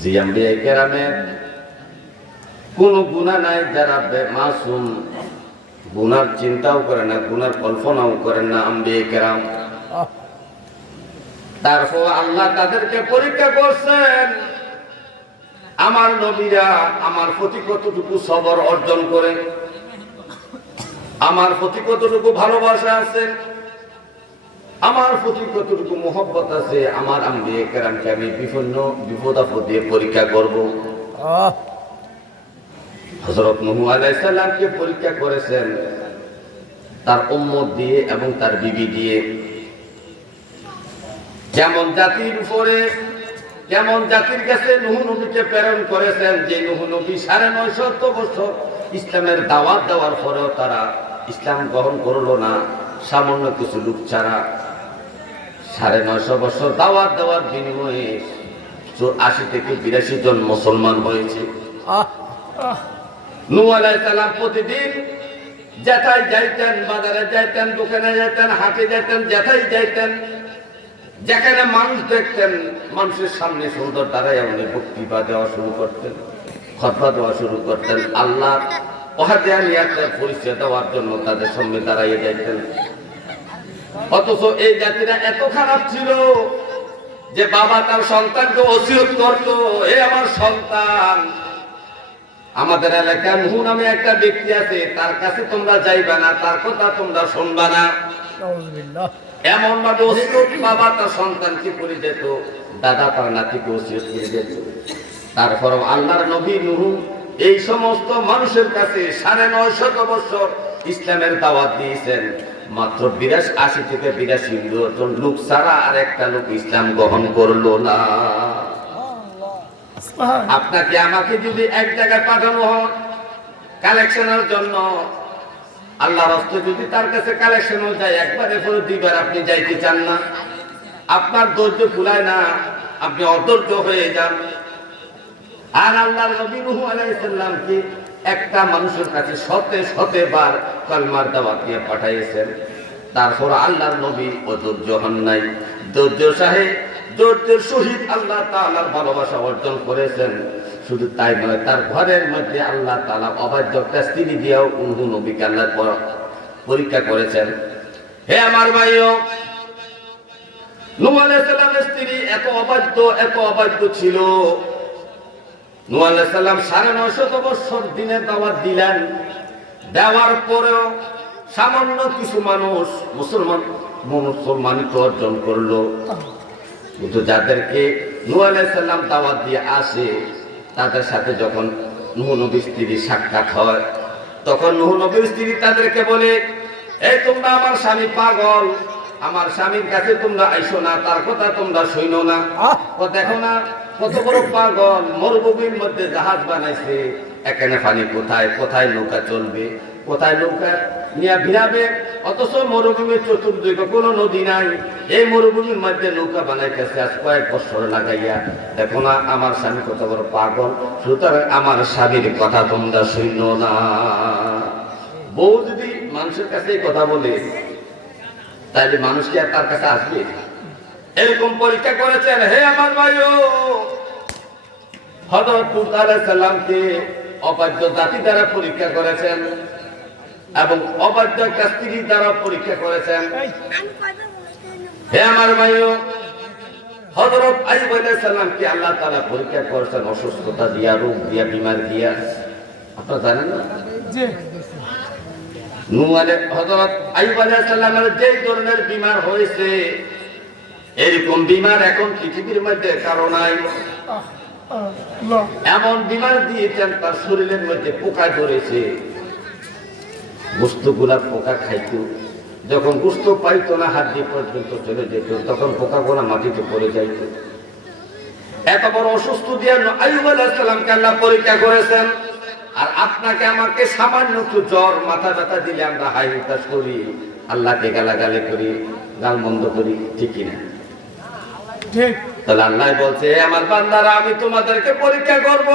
যে আম্বিয়া কেরামের কোন গুনাহ নাই, যারা মাসুম, গুনার চিন্তাও করে না, গুনার কল্পনাও করেন না আম্বিয়া কেরাম। তারপর আল্লাহ তাদেরকে পরীক্ষা করছেন, আমার নবীরা আমার প্রতি কতটুকু সবর অর্জন করে, আমার প্রতি কতটুকু ভালোবাসা আছে, আমার প্রতি কতটুকু মোহব্বত আছে। আমার আম্বিয়া কেরামকে আমি বিভিন্ন বিপদ আপদ দিয়ে পরীক্ষা করব। হযরত নূহ আলাইহিস সালামকে পরীক্ষা করেছেন তার উম্মত দিয়ে এবং তার বিবি দিয়ে। যেমন জাতির উপরে, যেমন জাতির কাছে নূহ নবীকে প্রেরণ করেছেন, যে নূহ নবী ৯৫০ বছর ইসলামের দাওয়াত দেওয়ার পরেও তারা ইসলাম গ্রহণ করলো না, সামান্য কিছু লোক ছাড়া। ৯৫০ বছর দাওয়াত দেওয়ার বিনিময়ে ৮০ থেকে ৮২ জন মুসলমান হয়েছে। নূহ আলাইহিস সালাম প্রতিদিন যেথায় যাইতেন, বাজারে যাইতেন, দোকানে যাইতেন, হাটে যাইতেন, যেথায় যাইতেন, যেখানে মানুষ দেখতেন, মানুষের সামনে সুন্দর দাঁড়ায় উনি বক্তৃতা দেওয়া শুরু করতেন, খুতবা দেওয়া শুরু করতেন, আল্লাহ ওয়াহদানিয়াতের পরিচয় দেওয়ার জন্য তাদের সামনে দাঁড়াইয়ে যাইতেন। অথচ এই জাতিরা এত খারাপ ছিল যে বাবা তার সন্তানকে ওসিয়ত করতো, এ আমার সন্তান, আমাদের এলাকায় নূহ নামে একটা ব্যক্তি আছে, তার কাছে তোমরা যাইবা না, তার কথা তোমরা শুনবা না। এমন ভাবে ওসিয়ত বাবা তার সন্তানকে করে যেত, দাদা তার নাতিকে ওসিয়ত করে যেত। তারপর আল্লাহর নবী নূহ এই সমস্ত মানুষের কাছে ৯৫০ বছর ইসলামের দাওয়াত দিয়েছেন। মাত্র ৮০ থেকে ৮২ জন লোক ছাড়া আর একটা লোক ইসলাম গ্রহণ করলো না। আপনাকে আমাকে যদি এক জায়গায় পাঠানো হয় কালেকশনের জন্য, আল্লাহর রাস্তায় যদি তার কাছে কালেকশনও যায়, একবারে পরে দুইবার আপনি যাইতে চান না, আপনার ধৈর্য কুলায় না, আপনি অধৈর্য হয়ে যান। আর আল্লাহর নবী নূহ আলাইহিস সালামকে একটা মানুষের কাছে শতে বার কালমার দাওয়াত দিয়ে পাঠাইছেন। তারপর আল্লাহর নবী অধৈর্য হন নাই, ধৈর্যের সহিত আল্লাহ তাআলার ভালোবাসা অর্জন করেছেন। শুধু তাই নয়, তার ঘরের মধ্যে আল্লাহ তাআলা অবাধ্য একটা স্ত্রী দিয়েও নূহ নবীকে আল্লাহ পরীক্ষা করেছেন। হে আমার ভাইও, নূহ আলাইহিস সালামের স্ত্রী এত অবাধ্য ছিল। নূহ আলাইহিস সালাম ৯৫০ বছর দিনের দাওয়াত দিলেন, দেওয়ার পরেও সামান্য কিছু মানুষ মুসলমানিত্ব অর্জন করলো। কিন্তু যাদেরকে নূহ আলাইহিস সালাম দাওয়াত দিয়ে আসে, তাদের সাথে যখন নূহ নবীর স্ত্রী সাক্ষাৎ হয়, তখন নূহ নবীর স্ত্রী তাদেরকে বলে, এই তোমরা আমার স্বামী পাগল, আমার স্বামীর কাছে তোমরা আইসো না, তার কথা তোমরা শুনো না। দেখো না কত বড় পাগল, মরুভূমির মধ্যে জাহাজ বানাইছে, এখানে পানি কোথায়, কোথায় নৌকা চলবে, কোথায় নৌকা নিয়ে ভিড়াবে, অথচ মরুভূমির চতুর্দিকে কোনো নদী নাই, এই মরুভূমির মধ্যে নৌকা বানাইতেছে আজ কয়েক বছর লাগাইয়া। দেখো না আমার স্বামী কত বড় পাগল, সুতরাং আমার স্বামীর কথা তোমরা শুনো না। বউ যদি মানুষের কাছে কথা বলে, তাইলে মানুষ কি আর তার কাছে আসবে? এরকম পরীক্ষা করেছেন। হে আমার ভাইও, হযরত লূত আলাইহিস সালামকে অবাধ্য জাতি দ্বারা পরীক্ষা করেছেন এবং অবাধ্য একটা স্ত্রী দ্বারা পরীক্ষা করেছেন। হে আমার ভাইও, হযরত আইয়ুব আলাইহিস সালামকে আল্লাহ তাআলা পরীক্ষা করেছেন অসুস্থতা দিয়া, রোগ দিয়া, বিমার দিয়া। আপনারা জানেন না? জি। হযরত আইয়ুব আলাইহিস সালামের যে ধরনের বিমার হয়েছে, এরকম বিমার এখন পৃথিবীর মধ্যে কারো নাই। এমন বিমার দিয়েছেন, তার শরীরের মধ্যে পোকা ধরেছে, গোস্তগুলা পোকা খাইত, যখন গোস্ত পাইতো না হাড্ডি পর্যন্ত চলে যেত, তখন পোকাগুলা মাটিতে পড়ে যাইত। এত বড় অসুস্থ দিয়ে আইয়ুব আলাইহিস সালামকে আল্লাহ পরীক্ষা করেছেন। আর আপনাকে আমাকে সামান্য একটু জ্বর, মাথা ব্যথা দিলে আমরা হাই হুতাশ করি, আল্লাহকে গালাগালি করি, গালমন্দ করি, ঠিক কিনা? ঠিক। তাহলে আল্লাহ বলছে, আমার বান্দারা আমি তোমাদেরকে পরীক্ষা করব,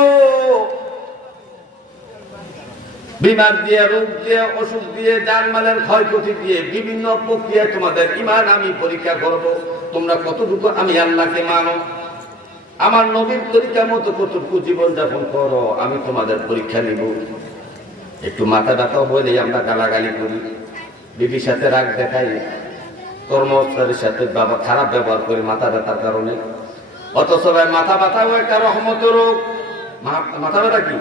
বিমার দিয়ে, রোগ দিয়ে, অসুখ দিয়ে, জানমালের ক্ষয়ক্ষতি দিয়ে, বিভিন্ন প্রক্রিয়ায় তোমাদের ঈমান আমি পরীক্ষা করব, তোমরা কতটুকু আমি আল্লাহকে মানো। আমার নবীর পরীক্ষা মতো কতটুকু জীবনযাপন করো, আমি তোমাদের পরীক্ষা নিব। একটু মাথা ব্যথা হলে আমরা গালাগালি করি, বিবির সাথে রাগ দেখাই, কর্মচারীর সাথে খারাপ ব্যবহার করি মাথা ব্যথার কারণে। অথচ ভাই মাথা ব্যথাও একটা রহমতের রোগ। মাথা ব্যথা কি?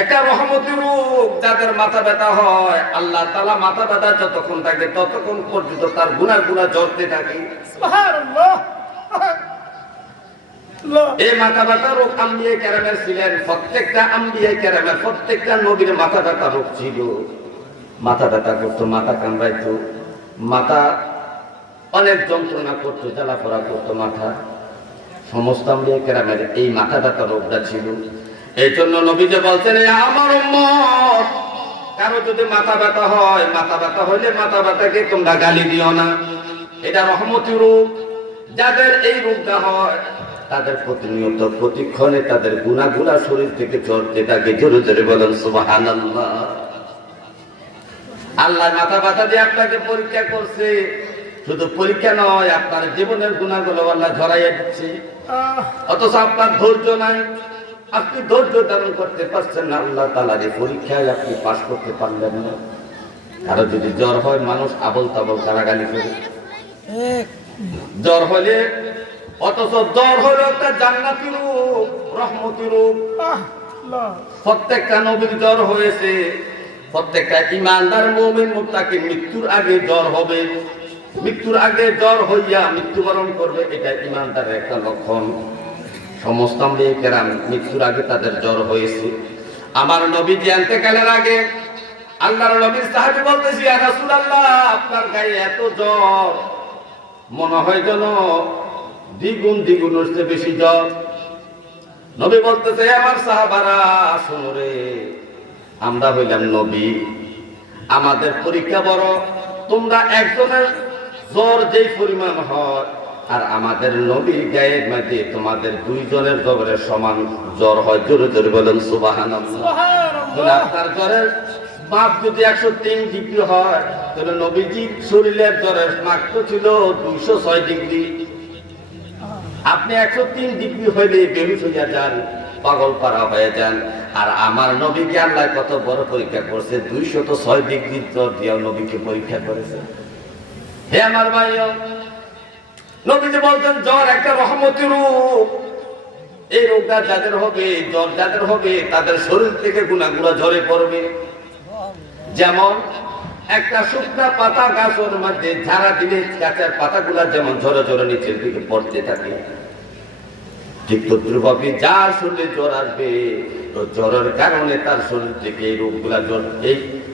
একটা রহমতের রোগ। যাদের মাথা ব্যথা হয়, আল্লাহ তাআলা মাথা ব্যথা যতক্ষণ থাকে ততক্ষণ পর্যন্ত তার গুনাহ জ্বরতে থাকে। সুবহানাল্লাহ। এই মাথা ব্যথা রোগ আম্বিয়া কেরামের ছিলেন। প্রত্যেকটা আম্বিয়া কেরামের, প্রত্যেকটা নবীর মাথা ব্যথা রোগ ছিল। মাথা ব্যথা করতো, মাথা কামড়াইতো, মাথা অনেক যন্ত্রণা করতো, জ্বালাপোড়া করতো মাথা। সমস্ত আম্বিয়া কেরামের এই মাথা ব্যথা রোগটা ছিল। এই জন্য নবী যে বলছেন, আমার উম্মত কারো যদি মাথা ব্যথা হয়, মাথা ব্যথা হইলে মাথা ব্যথাকে তোমরা গালি দিও না, এটা রহমতি রোগ। যাদের এই রোগটা হয় তাদের প্রতিনিয়ত প্রতিক্ষণে তাদের গুনাহগুলা শরীর থেকে ঝরতে থাকে। জোরে জোরে বলেন সুবহানাল্লাহ। আল্লাহ মাথা ব্যথা দিয়ে আপনাকে পরীক্ষা করছে। শুধু পরীক্ষা নয়, আপনার জীবনের গুনাহগুলো আল্লাহ ঝরাইয়া দিচ্ছে। অথচ আপনার ধৈর্য নাই, আপনি ধৈর্য ধারণ করতে পারছেন না। আল্লাহ তাআলার এই পরীক্ষায় আপনি পাস করতে পারলেন না। কারো যদি জ্বর হয়, মানুষ আবল তাবল গালাগালি করে জ্বর হলে, অথচ জ্বর হলো একটা জান্নাতি রূপ, রহমতি রূপ। প্রত্যেকটা নবীর জ্বর হয়েছে, প্রত্যেকটা ইমানদার মুমিন মুত্তাকি মৃত্যুর আগে জ্বর হবে। মৃত্যুর আগে জ্বর হইয়া মৃত্যুবরণ করবে, এটা ইমানদারের একটা লক্ষণ। সমস্ত আম্বিয়া কেরাম মৃত্যুর আগে তাদের জ্বর হয়েছে। আমার নবী যে ইন্তেকালের আগে আল্লাহর নবীর সাহাবী বলতেছি, ইয়া রাসূলুল্লাহ, আপনার গায়ে এত জ্বর, মনে হয় যেন দ্বিগুণ হচ্ছে বেশি জ্বর। নবী বলতেছে, আমার সাহাবারা শোনো রে, আমরা হইলাম নবী, আমাদের পরীক্ষা বড়। তোমরা একজনের জ্বর যেই পরিমাণ হয়, আর আমাদের নবীর গায়ের মধ্যে তোমাদের দুইজনের জ্বরের সমান জ্বর হয়। জোরে জোরে বলেন সুবহানাল্লাহ। আপনার জ্বরের মাপ যদি 103 ডিগ্রি হয়, তাহলে নবীজি শরীরের জ্বরের মাপ তো ছিল 206 ডিগ্রি। আপনি 103 ডিগ্রি হইলে বেহুশ হইয়া যান, পাগল পারা হয়ে যান। আর আমার নবীকে আল্লাহ কত বড় পরীক্ষা করছে, 206 ডিগ্রি জ্বর দিয়েও নবীকে পরীক্ষা করেছে। হে আমার ভাই, নবীজি বলছেন জ্বর একটা রহমতের রূপ। এই রোগটা যাদের হবে, জ্বর যাদের হবে, তাদের শরীর থেকে গুনাহগুলো ঝরে পড়বে। যেমন একটা শুকনা পাতা গাছের মধ্যে ঝাড়া দিলে গাছের পাতাগুলা যেমন ঝরে ঝরে নিচের দিকে পড়তে থাকে, ঠিক তদ্রুপভাবে যার শরীরে জ্বর আসবে, তো জ্বরের কারণে তার শরীর থেকে এই রোগগুলা এই